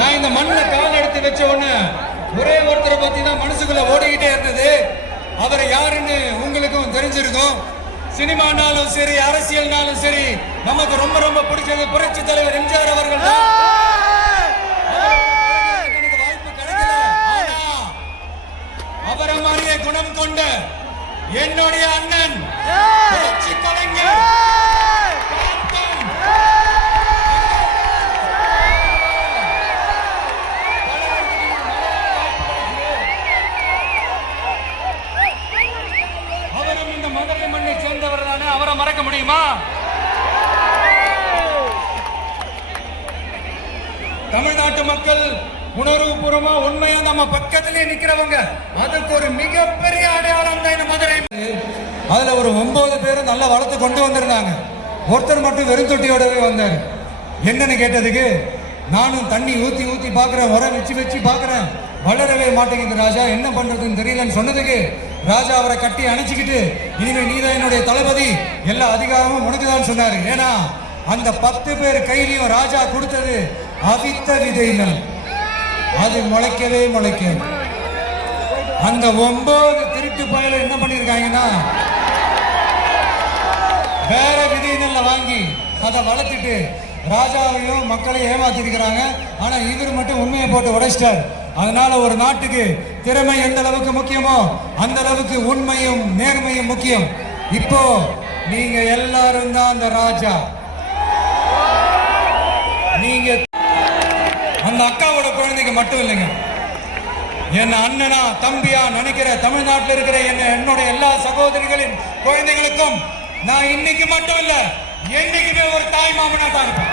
நான் இந்த மண்ணில் கால் எடுத்து வச்ச உடனே ஒரே ஒருத்தரை பத்தி தான் மனசுக்குள்ள ஓடிக்கிட்டே இருந்தது. அவர் யாருன்னு உங்களுக்கும் தெரிஞ்சிருக்கும். சினிமானாலும் சரி அரசியல்னாலும் சரி நமக்கு ரொம்ப ரொம்ப பிடிச்சது புரட்சி தலைவர் எம்ஜிஆர் அவர்கள் தான். எனக்கு வாய்ப்பு கிடைக்கல. அவரை மாதிரியே குணம் கொண்ட என்னுடைய அண்ணன் புரட்சி கலைஞர் முடியுமா தமிழ்நாட்டு மக்கள் உணர்வுபூர்வமா உண்மையா நம்ம பக்கத்திலே நிக்கிறவங்க. அதுக்கு ஒரு மிகப்பெரிய அடையாளம் தான் இந்த மதுரை. அதுல ஒரு ஒன்பது பேரும் நல்லா வளர்த்து கொண்டு வந்திருந்தாங்க. ஒருத்தர் மட்டும் வெறும் தொட்டியோடவே வந்தார். என்னன்னு கேட்டதுக்கு நானும் தண்ணி ஊத்தி ஊத்தி பாக்குறேன் உரம் வச்சு வச்சு பார்க்கறேன். வளரவே மாட்டேங்குது ராஜா என்ன பண்றதுன்னு தெரியலன்னு சொன்னதுக்கு ராஜா அவரை கட்டி அணைச்சிக்கிட்டு இனிமே நீதான் என்னுடைய தளபதி. எல்லா அதிகாரமும் உனக்குதான் சொன்னாரு. ஏன்னா அந்த பத்து பேர் கையிலையும் ராஜா கொடுத்தது அவித்த விதைகள் அது முளைக்கவே முளைக்கும் அந்த ஒன்பது திருட்டு பயல என்ன பண்ணிருக்காங்கன்னா வேற விதைநெல்ல வாங்கி அதை வளர்த்துட்டு ராஜாவையும் மக்களையும் ஏமாத்திருக்கிறாங்க. ஆனா இவர் மட்டும் உண்மையை போட்டு உடைச்சிட்டார். அதனால ஒரு நாட்டுக்கு திறமை எந்த அளவுக்கு முக்கியமோ அந்த அளவுக்கு உண்மையும் நேர்மையும் முக்கியம். இப்போ நீங்க எல்லாரும் தான் அந்த ராஜா. நீங்க அந்த அக்காவோட குழந்தைக்கு மட்டும் இல்லைங்க. என் அண்ணனா தம்பியா நினைக்கிற தமிழ்நாட்டில் இருக்கிற என்ன என்னுடைய எல்லா சகோதரிகளின் குழந்தைகளுக்கும் நான் இன்னைக்கு மட்டும் இல்ல என்னைக்குமே ஒரு தாய் மாமனா தான் இருப்பேன்.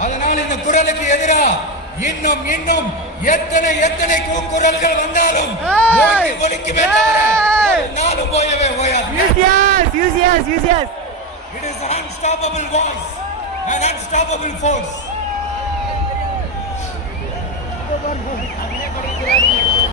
அதனால் இந்த குரலுக்கு எதிரா இன்னும் இன்னும் எத்தனை எத்தனை கூக்குரல்கள் வந்தாலும் ஒரு நாளும் போயவே yes. It is an unstoppable voice, an unstoppable force.